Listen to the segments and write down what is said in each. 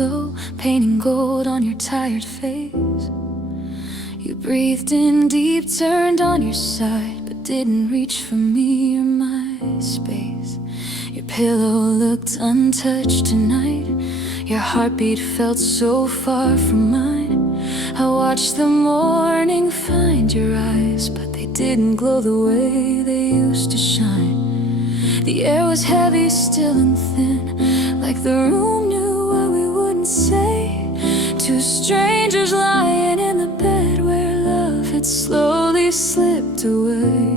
slow, painting gold on your tired face. You breathed in deep, turned on your side, but didn't reach for me or my space. Your pillow looked untouched tonight. Your heartbeat felt so far from mine. I watched the morning find your eyes, but they didn't glow the way they used to shine. The air was heavy, still and thin, like the room knew what we wouldn't say. Two strangers lying in the bed where love had slowly slipped away.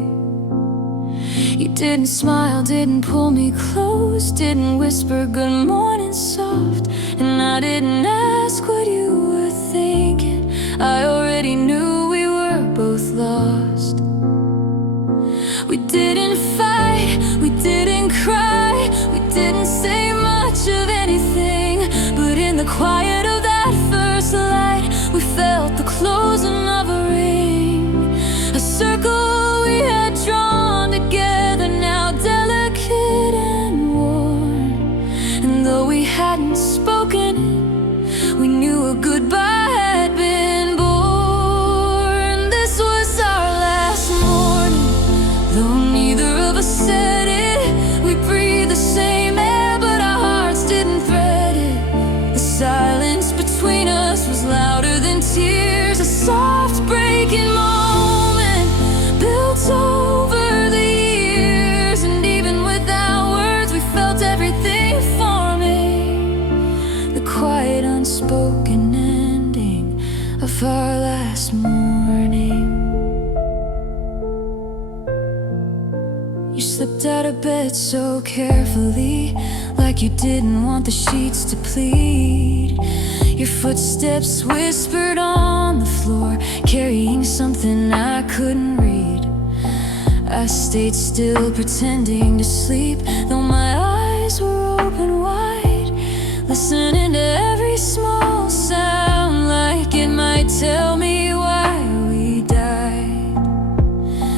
You didn't smile, didn't pull me close, didn't whisper good morning soft, and I didn't ask what you were thinking. I already knew we were both lost. We didn't fight, we didn't cry, we didn't say much of anything, but in the quiet of that first light, we felt the closing of a ring. A circle we had drawn together, now delicate and warm. And though we hadn't spoken it, we knew a goodbye had been born. This was our last morning, though neither of us said it. We breathed the same air, but our hearts didn't thread it. The silence between us was louder than tears, a soft breaking moment built over the years. And even without words, we felt everything forming, the quiet unspoken ending of our last morning. You slipped out of bed so carefully, like you didn't want the sheets to plead. Your footsteps whispered on the floor, carrying something I couldn't read. I stayed still, pretending to sleep, though my eyes were open wide, listening to every small sound, like it might tell me why we died.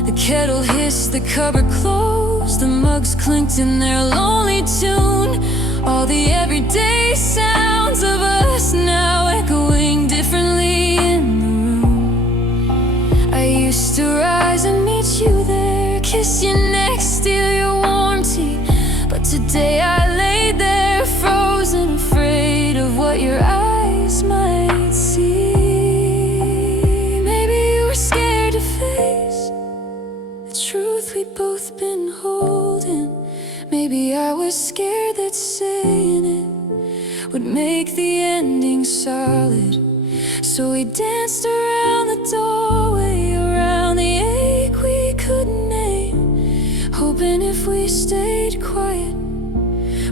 The kettle hissed, the cupboard closed, the mugs clinked in their lonely tune. All the everyday sounds of us now echoing differently in the room. I used to rise and meet you there, kiss your neck, steal your warmth, but today I lay there frozen, afraid of what your eyes might see. Maybe you were scared to face the truth we'd both been holding. Maybe I was scared that saying it would make the ending solid. So we danced around the doorway, around the ache we couldn't name, hoping if we stayed quiet,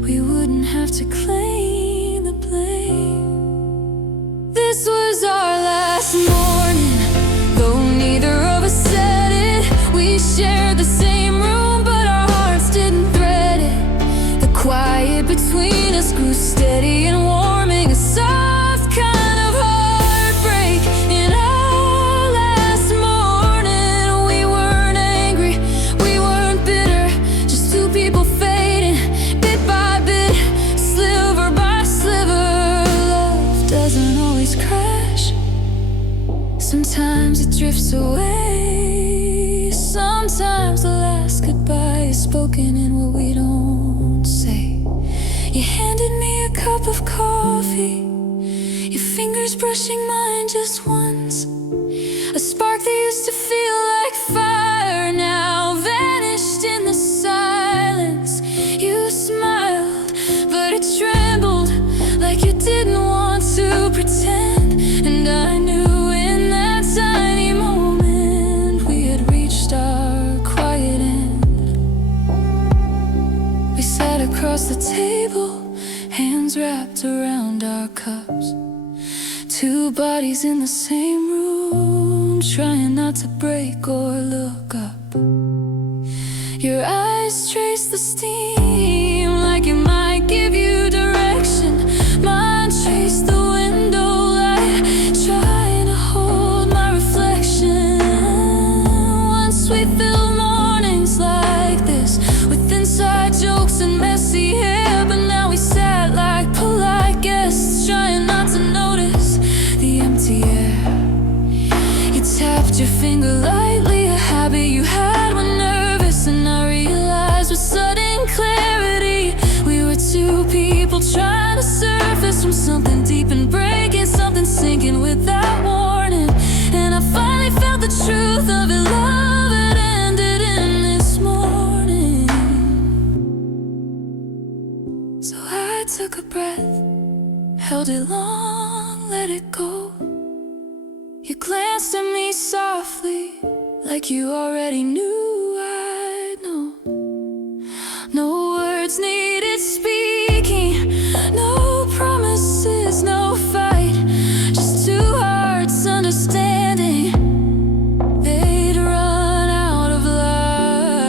we wouldn't have to claim the blame. This was our last morning, though neither of us said it. We shared the same room, but our hearts didn't thread it. The quiet between us grew steady and warming, a soft kind of heartbreak. In our last morning, we weren't angry, we weren't bitter, just two people fading, bit by bit, sliver by sliver. Love doesn't always crash, sometimes it drifts away. Sometimes the last goodbye is spoken in what we don't say. You handed me a cup of coffee, your fingers brushing mine just once. A spark that used to feel like fire now vanished in the silence. You smiled, but it trembled, like you didn't want to pretend. And I knew in that tiny moment we had reached our quiet end. We sat across the table, hands wrapped around our cups, two bodies in the same room, trying not to break or look up. Your eyes trace the steam, like it might give you direction. Mine chased the window light, trying to hold my reflection. Once we filled mornings like this with inside jokes and messy hair, but now we sat like polite guests, trying held it long, let it go. You glanced at me softly, like you already knew I'd know. No words needed speaking, no promises, no fight, just two hearts understanding. They'd run out of light.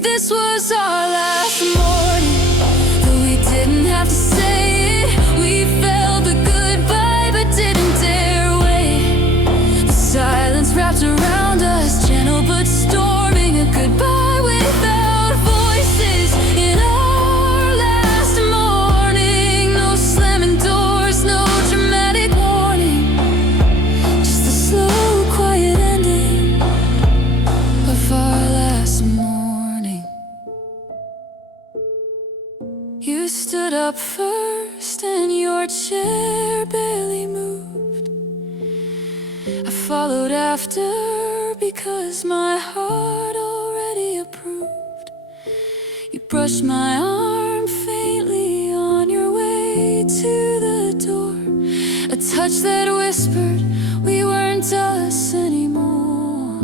This was our last morning, though we didn't have to say it. We felt the goodbye but didn't dare wait. The silence wrapped around us, gentle but storming, a goodbye without voices. In our last morning, no slamming doors, no dramatic warning, just the slow, quiet ending of our last morning. You stood up first and your chair barely moved. I followed after because my heart already approved. You brushed my arm faintly on your way to the door, a touch that whispered we weren't us anymore.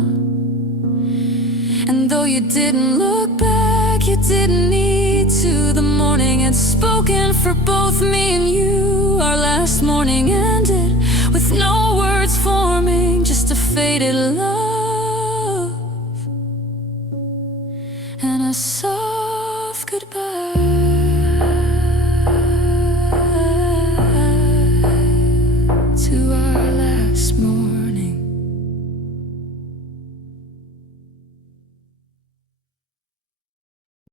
And though you didn't look back, you didn't need to. The morning had spoken for both me and you. Our last morning ended with no words forming, just a faded love